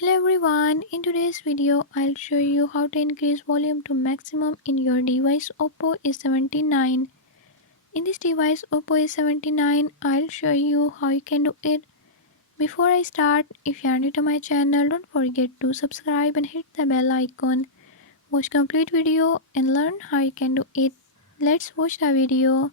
Hello everyone, in today's video I'll show you how to increase volume to maximum in your device Oppo A79. In this device Oppo A79 I'll show you how you can do it. Before I start, if you are new to my channel, don't forget to subscribe and hit the bell icon. Watch complete video and learn how you can do it. Let's watch the video.